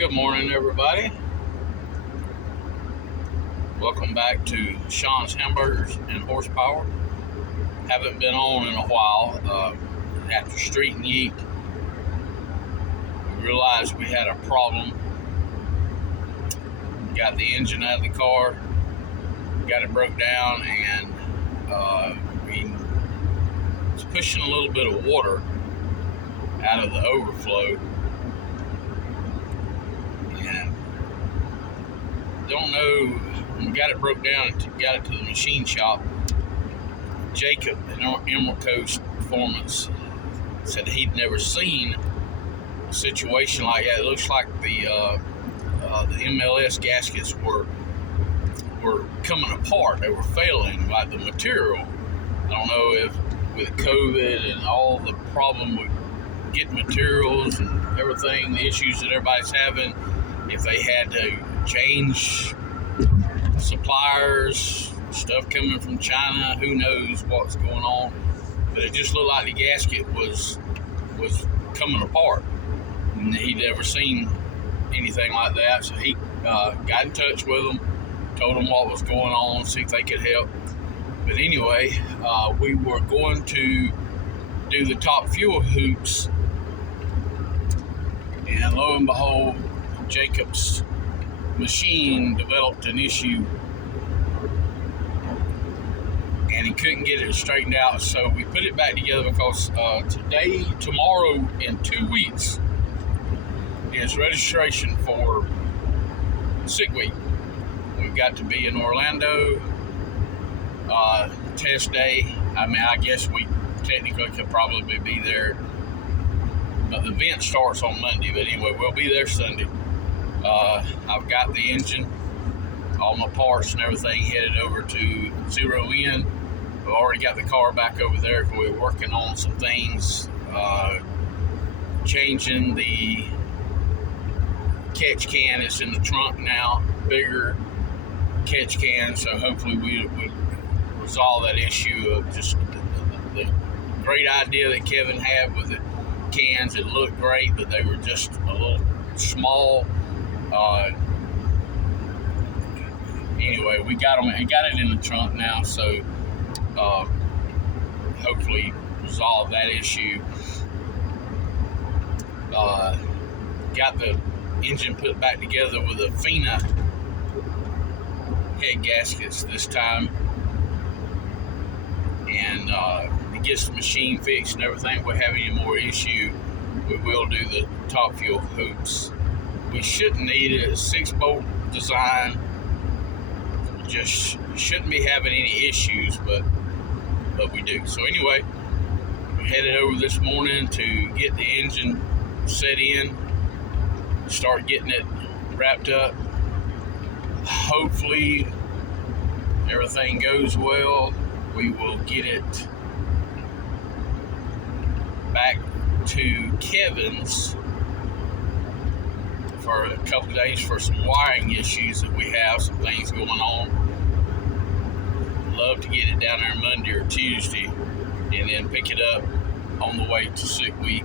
Good morning, everybody. Welcome back to Sean's Hamburgers and Horsepower. Haven't been on in a while. After Street and Yeet, we realized we had a problem. Got the engine out of the car, got it broke down, and we was pushing a little bit of water out of the overflow. And don't know, when we got it broke down and got it to the machine shop, Jacob at Emerald Coast Performance said he'd never seen a situation like that. It looks like the MLS gaskets were coming apart. They were failing, like the material. I don't know if with COVID and all the problem with getting materials and everything, the issues that everybody's having, if they had to change suppliers, stuff coming from China, who knows what's going on. But it just looked like the gasket was coming apart. And he'd never seen anything like that, so he got in touch with them, told them what was going on, see if they could help. But anyway, we were going to do the top fuel hoops, and lo and behold, Jacob's machine developed an issue and he couldn't get it straightened out. So we put it back together because tomorrow, in 2 weeks, is registration for Sickweek. We've got to be in Orlando. Test day. I mean, I guess we technically could probably be there, but the event starts on Monday. But anyway, we'll be there Sunday. I've got the engine, all my parts and everything headed over to Zero In. I've already got the car back over there because we're working on some things, changing the catch can. It's in the trunk now, bigger catch can, so hopefully we resolve that issue of just the great idea that Kevin had with the cans. It looked great, but they were just a little small. Anyway, we got it in the trunk now, so hopefully resolve that issue. Got the engine put back together with a FINA head gaskets this time, and it gets the machine fixed and everything. If we have any more issue, we will do the top fuel hoops. We shouldn't need it. 6-bolt design. Just shouldn't be having any issues, but we do. So anyway, we headed over this morning to get the engine set in, start getting it wrapped up. Hopefully everything goes well. We will get it back to Kevin's for a couple of days for some wiring issues that we have, some things going on. Love to get it down there Monday or Tuesday and then pick it up on the way to Sickweek.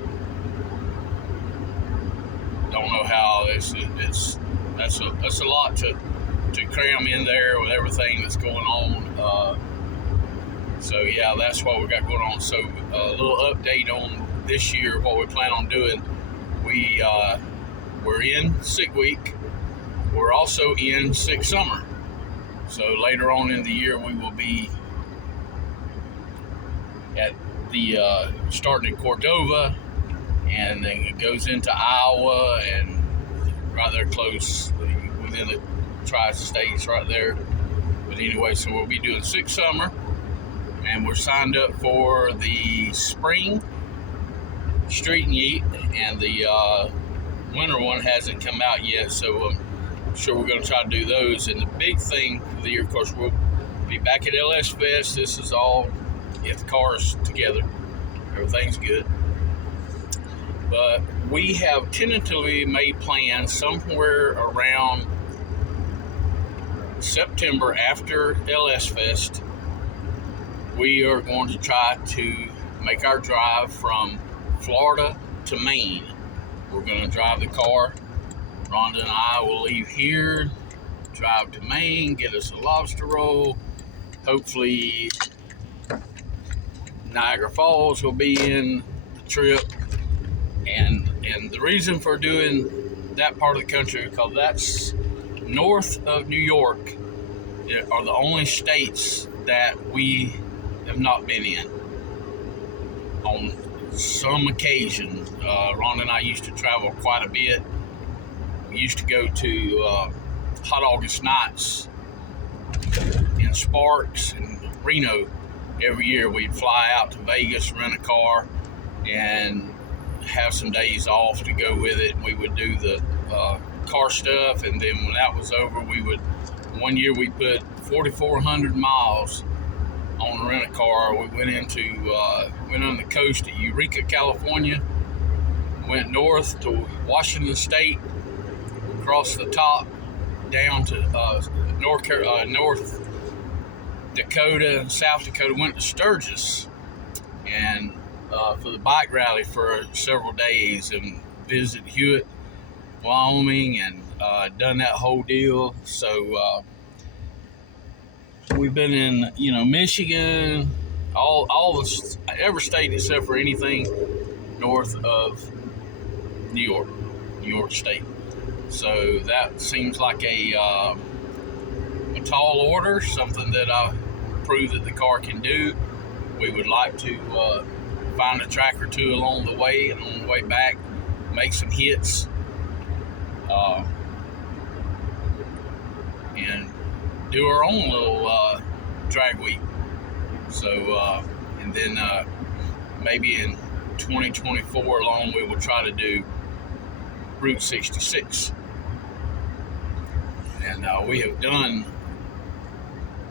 Don't know how that's a lot to cram in there with everything that's going on. So yeah, that's what we got going on. So a little update on this year, what we plan on doing. We're in Sickweek. We're also in Sick Summer. So later on in the year, we will be at the starting in Cordova, and then it goes into Iowa, and right there close within the tri-states right there. But anyway, so we'll be doing Sick Summer, and we're signed up for the spring Street and Yeet, and the winter one hasn't come out yet, so I'm sure we're going to try to do those. And the big thing for the year, of course, we'll be back at LS Fest. This is all if the car's together, everything's good. But we have tentatively made plans somewhere around September after LS Fest. We are going to try to make our drive from Florida to Maine. We're going to drive the car Rhonda and I will leave here, drive to Maine, get us a lobster roll. Hopefully Niagara Falls will be in the trip. And the reason for doing that part of the country, because that's north of New York, are the only states that we have not been in. On some occasion, Ron and I used to travel quite a bit. We used to go to Hot August Nights in Sparks and Reno every year. We'd fly out to Vegas, rent a car, and have some days off to go with it. We would do the car stuff, and then when that was over, one year we put 4,400 miles on a rent-a-car. We went on the coast of Eureka, California, went north to Washington State, across the top down to North Dakota, South Dakota, went to Sturgis, and for the bike rally for several days, and visit Hewitt, Wyoming, and done that whole deal. So we've been in, Michigan, every state except for anything north of New York State. So that seems like a tall order, something that I prove that the car can do. We would like to find a track or two along the way, and on the way back, make some hits, and do our own little drag week. So, and then maybe in 2024 alone, we will try to do Route 66. And we have done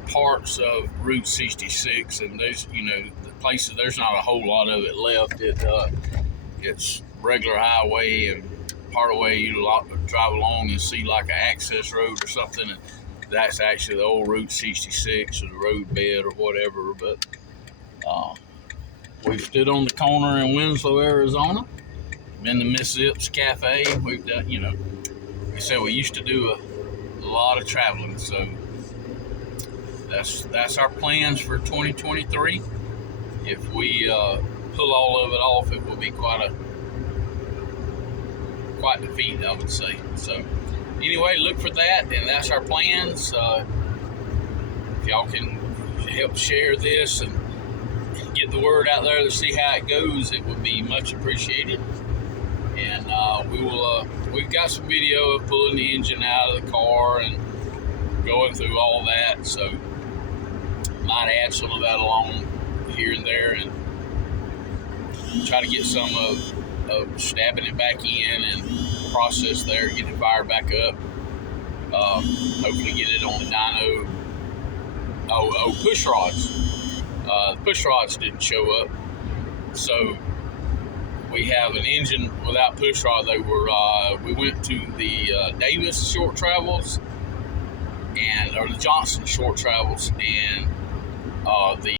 parts of Route 66, and there's, the places, there's not a whole lot of it left. It's regular highway, and part of the way you drive along and see like an access road or something, and that's actually the old Route 66 or the road bed or whatever. But we've stood on the corner in Winslow, Arizona, been to Miss Zip's Cafe. We've done, like I said, we used to do a lot of traveling, so that's our plans for 2023. If we pull all of it off, it will be quite the feat, I would say. So anyway, look for that, and that's our plans. If y'all can help share this and get the word out there to see how it goes, it would be much appreciated. And we've got some video of pulling the engine out of the car and going through all that, so might add some of that along here and there, and try to get some of stabbing it back in and process there, get it fired back up. Hopefully get it on the dyno. Push rods. Push rods didn't show up, so we have an engine without push rod. We went to the Davis short travels, or the Johnson short travels, and the